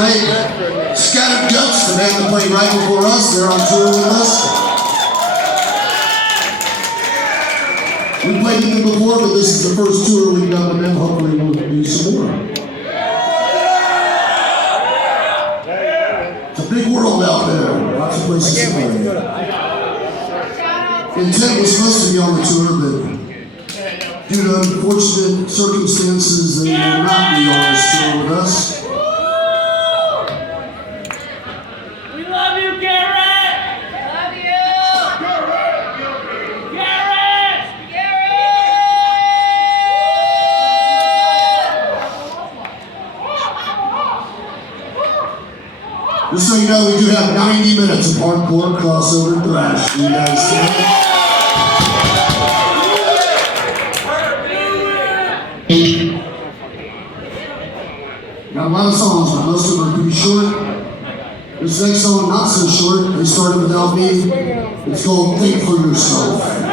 tonight. Scattered Guts, the band that played right before us, they're on tour with us. We played with them before, but this is the first tour we've done with them. Hopefully we'll do some more. It's a big world out there. Lots of places to play. Intent was supposed to be on the tour, but due to unfortunate circumstances, they will not be on this tour with us. We love you, Garrett! Love you! Garrett! Just so you know, we do have 90 minutes of hardcore crossover thrash. You guys see it? Got a lot of songs, but most of them are pretty short. This next song, not so short. They started without me. It's called Think for Yourself.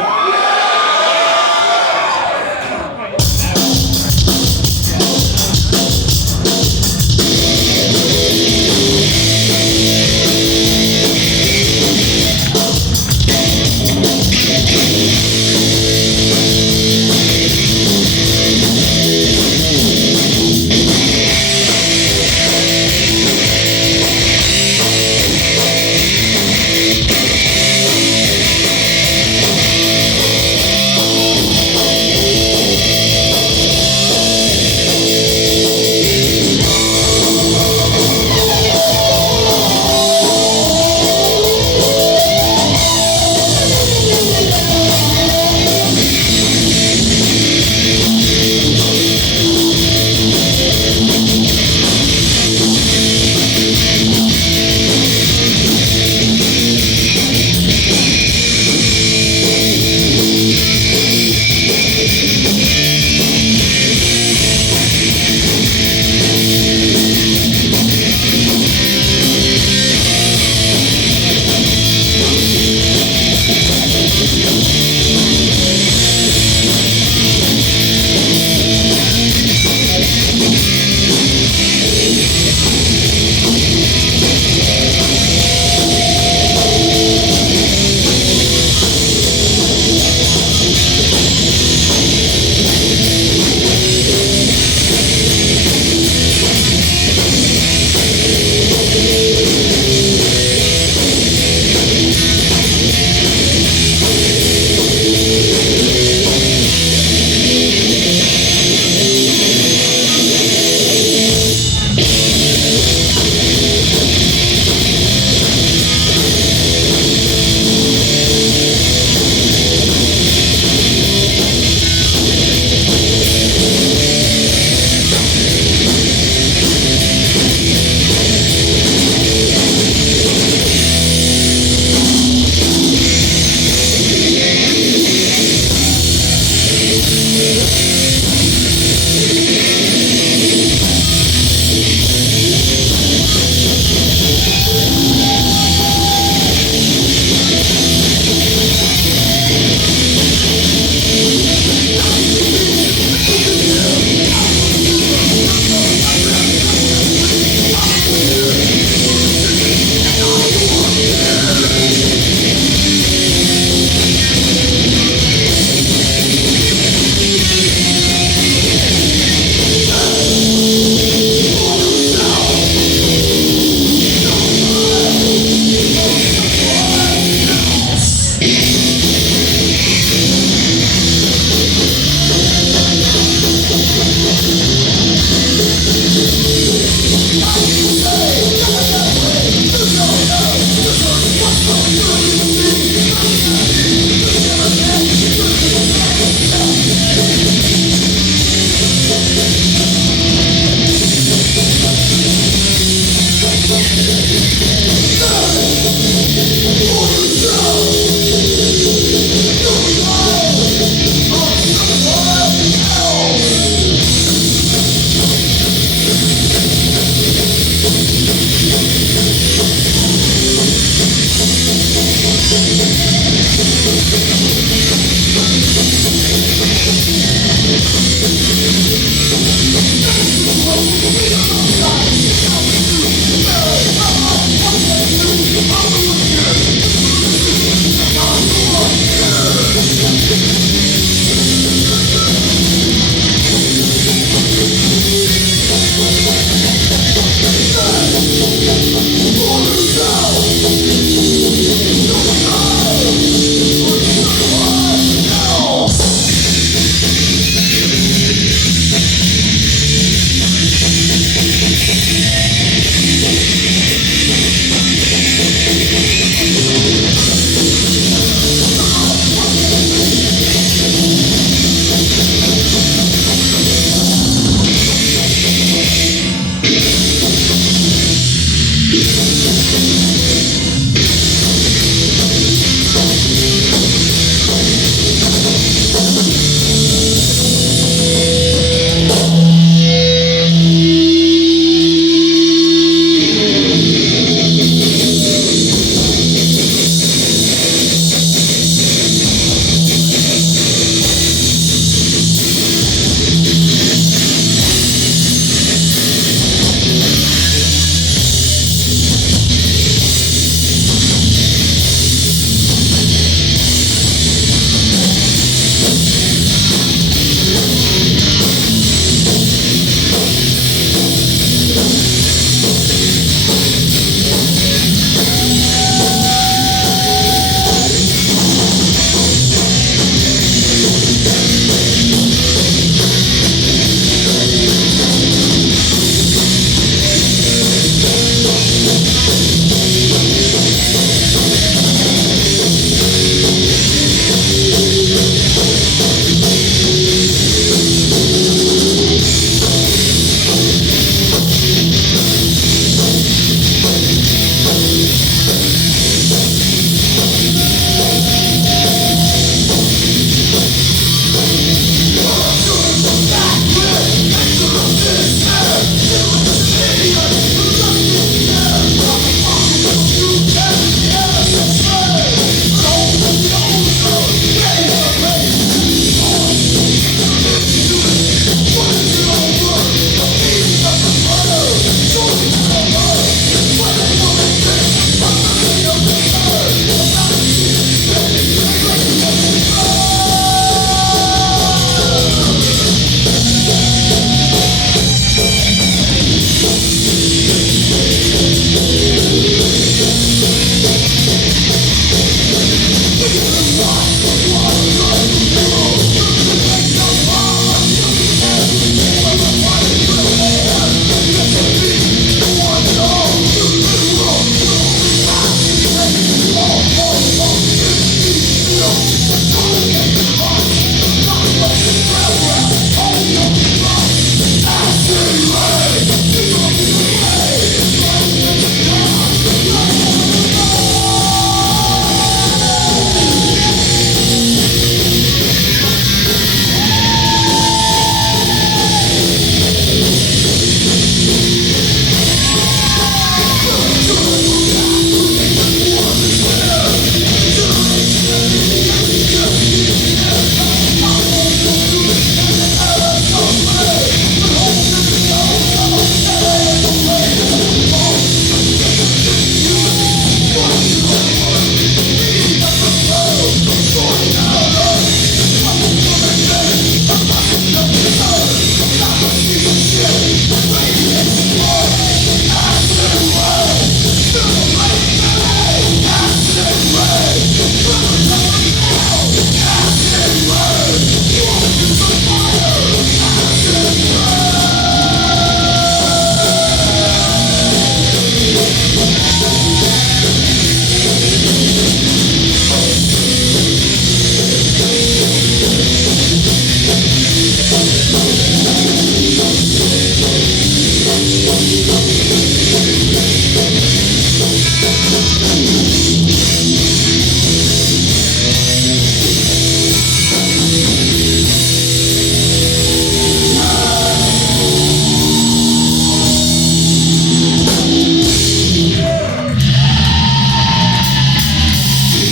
We'll be right back.